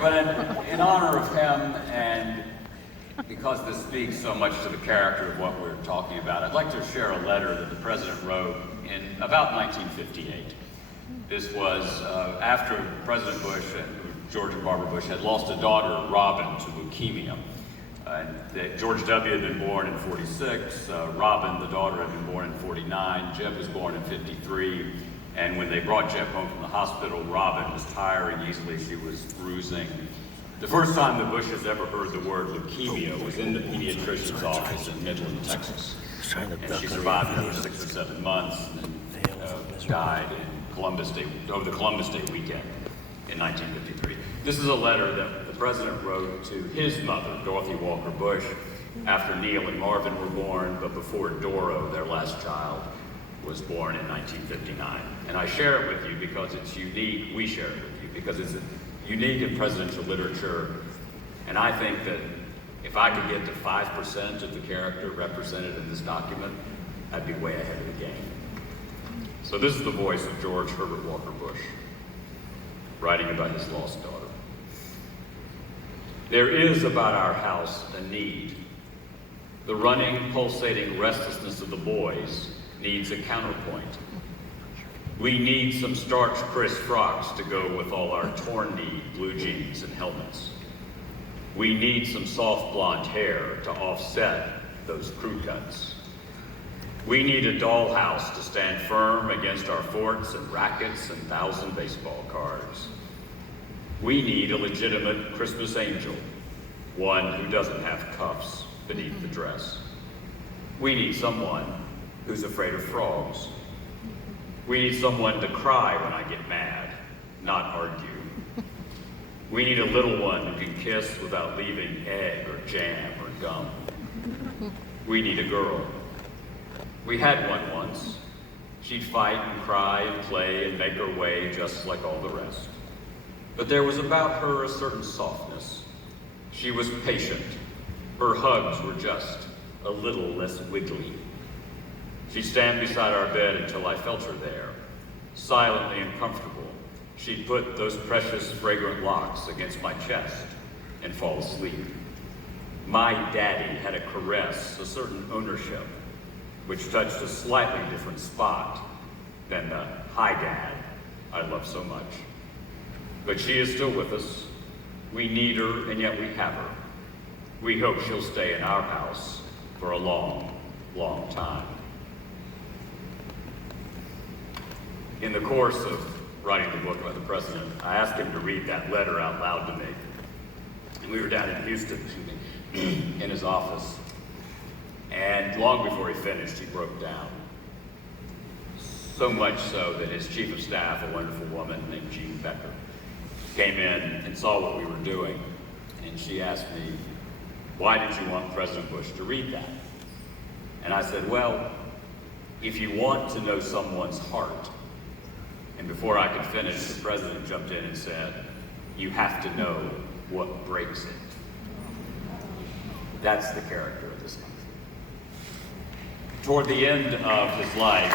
But in honor of him, and because this speaks so much to the character of what we're talking about, I'd like to share a letter that the president wrote in about 1958. This was after President Bush, George and Barbara Bush, had lost a daughter, Robin, to leukemia. George W. had been born in 46, Robin, the daughter, had been born in 49, Jeb was born in 53, and when they brought Jeb home from the hospital, Robin was tiring easily, she was bruising. The first time the Bushes ever heard the word leukemia was in the pediatrician's office in Midland, Texas. And she survived for 6 or 7 months and then died over the Columbus Day weekend in 1953. This is a letter that the president wrote to his mother, Dorothy Walker Bush, after Neil and Marvin were born, but before Doro, their last child, was born in 1959. And I share it with you because it's unique. We share it with you because it's unique in presidential literature. And I think that if I could get to 5% of the character represented in this document, I'd be way ahead of the game. So this is the voice of George Herbert Walker Bush, writing about his lost daughter. There is about our house a need. The running, pulsating restlessness of the boys needs a counterpoint. We need some starched crisp frocks to go with all our torn-knee blue jeans and helmets. We need some soft blonde hair to offset those crew cuts. We need a dollhouse to stand firm against our forts and rackets and 1,000 baseball cards. We need a legitimate Christmas angel, one who doesn't have cuffs beneath the dress. We need someone who's afraid of frogs. We need someone to cry when I get mad, not argue. We need a little one who can kiss without leaving egg or jam or gum. We need a girl. We had one once. She'd fight and cry and play and make her way just like all the rest. But there was about her a certain softness. She was patient. Her hugs were just a little less wiggly. She'd stand beside our bed until I felt her there, silently and comfortable. She'd put those precious, fragrant locks against my chest and fall asleep. My daddy had a caress, a certain ownership, which touched a slightly different spot than the hi dad I love so much. But she is still with us. We need her, and yet we have her. We hope she'll stay in our house for a long, long time. In the course of writing the book about the president, I asked him to read that letter out loud to me. And we were down in Houston, in his office. And long before he finished, he broke down. So much so that his chief of staff, a wonderful woman named Jean Becker, came in and saw what we were doing. And she asked me, why did you want President Bush to read that? And I said, well, if you want to know someone's heart, and before I could finish, the president jumped in and said, you have to know what breaks it. That's the character of this country. Toward the end of his life,